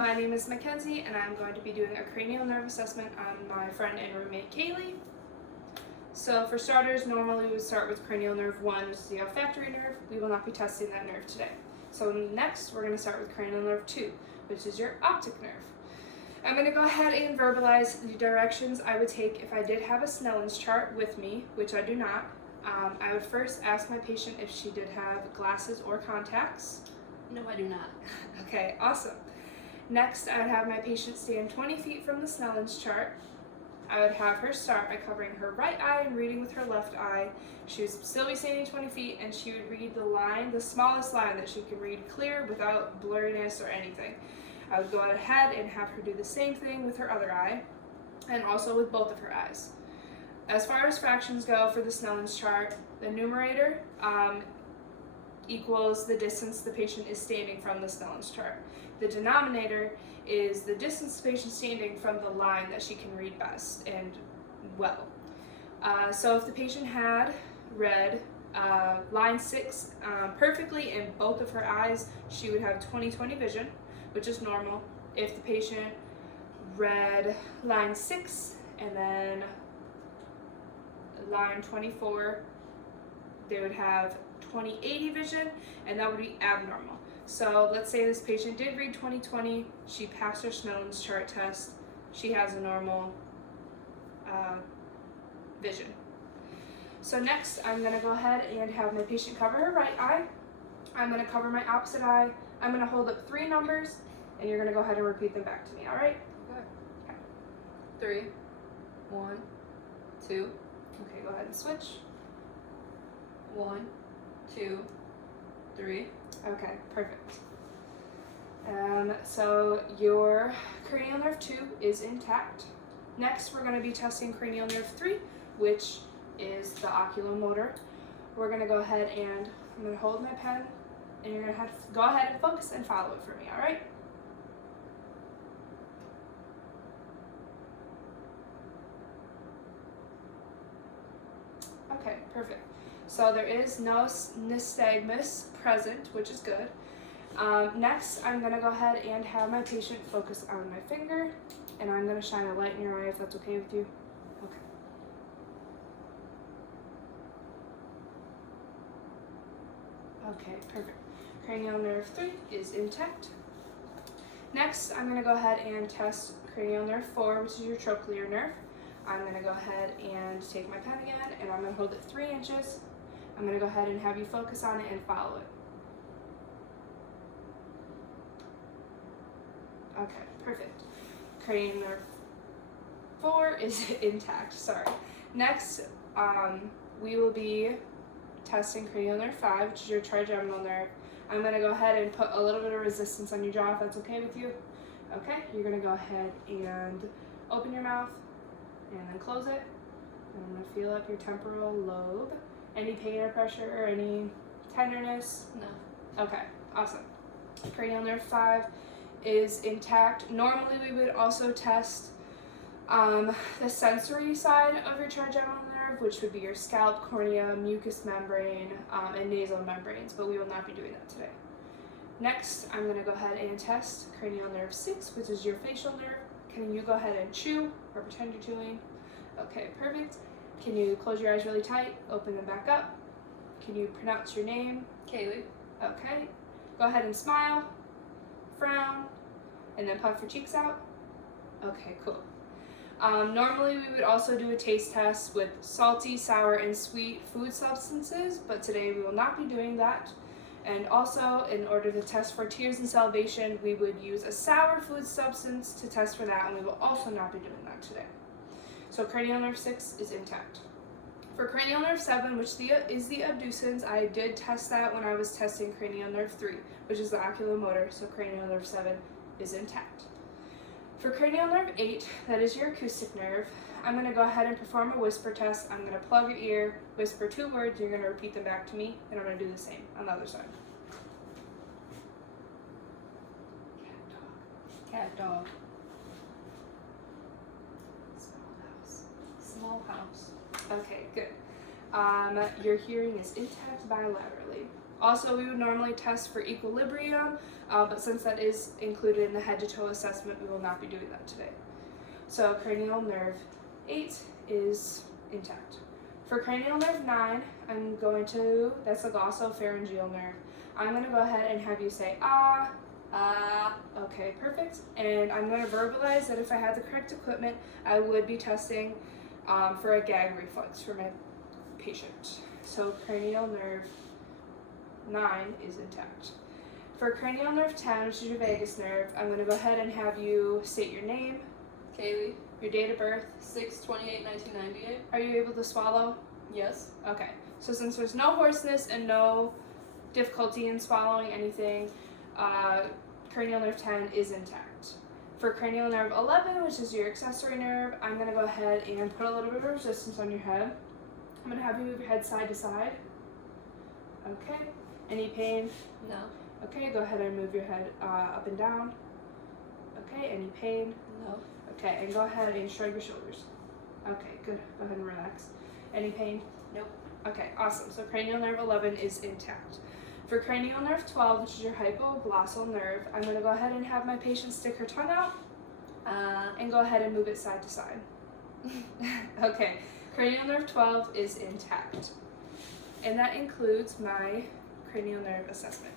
My name is Mackenzie, and I'm going to be doing a cranial nerve assessment on my friend and roommate Kaylee. So for starters, normally we would start with cranial nerve 1, which is the olfactory nerve. We will not be testing that nerve today. So next, we're going to start with cranial nerve 2, which is your optic nerve. I'm going to go ahead and verbalize the directions I would take if I did have a Snellen's chart with me, which I do not. I would first ask my patient if she did have glasses or contacts. No, I do not. Okay, awesome. Next, I would have my patient stand 20 feet from the Snellen's chart. I would have her start by covering her right eye and reading with her left eye. She would still be standing 20 feet, and she would read the line, the smallest line that she can read clear without blurriness or anything. I would go ahead and have her do the same thing with her other eye, and also with both of her eyes. As far as fractions go for the Snellen's chart, the numerator equals the distance the patient is standing from the Snellen's chart. The denominator is the distance the patient is standing from the line that she can read best and well. So if the patient had read line 6 perfectly in both of her eyes, she would have 20/20 vision, which is normal. If the patient read line 6 and then line 24, they would have 20/80 vision, and that would be abnormal. So let's say this patient did read 20/20, she passed her Snellen's chart test, she has a normal vision. So next, I'm going to go ahead and have my patient cover her right eye. I'm going to cover my opposite eye. I'm going to hold up 3 numbers, and you're going to go ahead and repeat them back to me, all right? Okay. 3, 1, 2. Okay, go ahead and switch. 1, 2, 3. Okay, perfect. So your cranial nerve 2 is intact. Next, we're going to be testing cranial nerve 3, which is the oculomotor. We're going to go ahead and I'm going to hold my pen, and you're going to have to go ahead and focus and follow it for me, all right? Okay, perfect. So there is no nystagmus present, which is good. Next, I'm going to go ahead and have my patient focus on my finger, and I'm going to shine a light in your eye if that's okay with you. Okay. Okay, perfect. Cranial nerve 3 is intact. Next, I'm going to go ahead and test cranial nerve 4, which is your trochlear nerve. I'm going to go ahead and take my pen again, and I'm going to hold it 3 inches. I'm going to go ahead and have you focus on it and follow it. Okay, perfect. Cranial nerve 4 is intact, sorry. Next, we will be testing cranial nerve 5, which is your trigeminal nerve. I'm going to go ahead and put a little bit of resistance on your jaw if that's okay with you. Okay, you're going to go ahead and open your mouth and then close it. And I'm going to feel up your temporal lobe. Any pain or pressure or any tenderness? No. Okay, awesome. Cranial nerve 5 is intact. Normally we would also test the sensory side of your trigeminal nerve, which would be your scalp, cornea, mucous membrane, and nasal membranes, but we will not be doing that today. Next, I'm going to go ahead and test cranial nerve 6, which is your facial nerve. Can you go ahead and chew or pretend you're chewing? Okay, perfect. Can you close your eyes really tight, open them back up? Can you pronounce your name? Kaylee. Okay. Go ahead and smile, frown, and then puff your cheeks out. Okay, cool. Normally we would also do a taste test with salty, sour, and sweet food substances, but today we will not be doing that. And also, in order to test for tears and salivation, we would use a sour food substance to test for that, and we will also not be doing that today. So cranial nerve 6 is intact. For cranial nerve 7, which is the abducens, I did test that when I was testing cranial nerve 3, which is the oculomotor, so cranial nerve 7 is intact. For cranial nerve 8, that is your acoustic nerve, I'm going to go ahead and perform a whisper test. I'm going to plug your ear, whisper 2 words, you're going to repeat them back to me, and I'm going to do the same on the other side. Cat, dog. Small house. Okay, good. Your hearing is intact bilaterally. Also, we would normally test for equilibrium, but since that is included in the head to toe assessment, we will not be doing that today. So cranial nerve 8 is intact. For cranial nerve 9, that's the glossopharyngeal nerve. I'm going to go ahead and have you say ah. Okay, perfect. And I'm going to verbalize that if I had the correct equipment, I would be testing for a gag reflex for my patient. So cranial nerve 9 is intact. For cranial nerve 10, which is your vagus nerve, I'm going to go ahead and have you state your name, Kaylee, your date of birth. 6/28/1998. Are you able to swallow? Yes. Okay. So since there's no hoarseness and no difficulty in swallowing anything, cranial nerve 10 is intact. For cranial nerve 11, which is your accessory nerve, I'm going to go ahead and put a little bit of resistance on your head. I'm going to have you move your head side to side. Okay. Any pain? No. Okay, go ahead and move your head up and down. Okay, any pain? No. Okay, and go ahead and shrug your shoulders. Okay, good. Go ahead and relax. Any pain? Nope. Okay, awesome. So cranial nerve 11 is intact. For cranial nerve 12, which is your hypoglossal nerve, I'm going to go ahead and have my patient stick her tongue out and go ahead and move it side to side. Okay, cranial nerve 12 is intact. And that includes my cranial nerve assessment.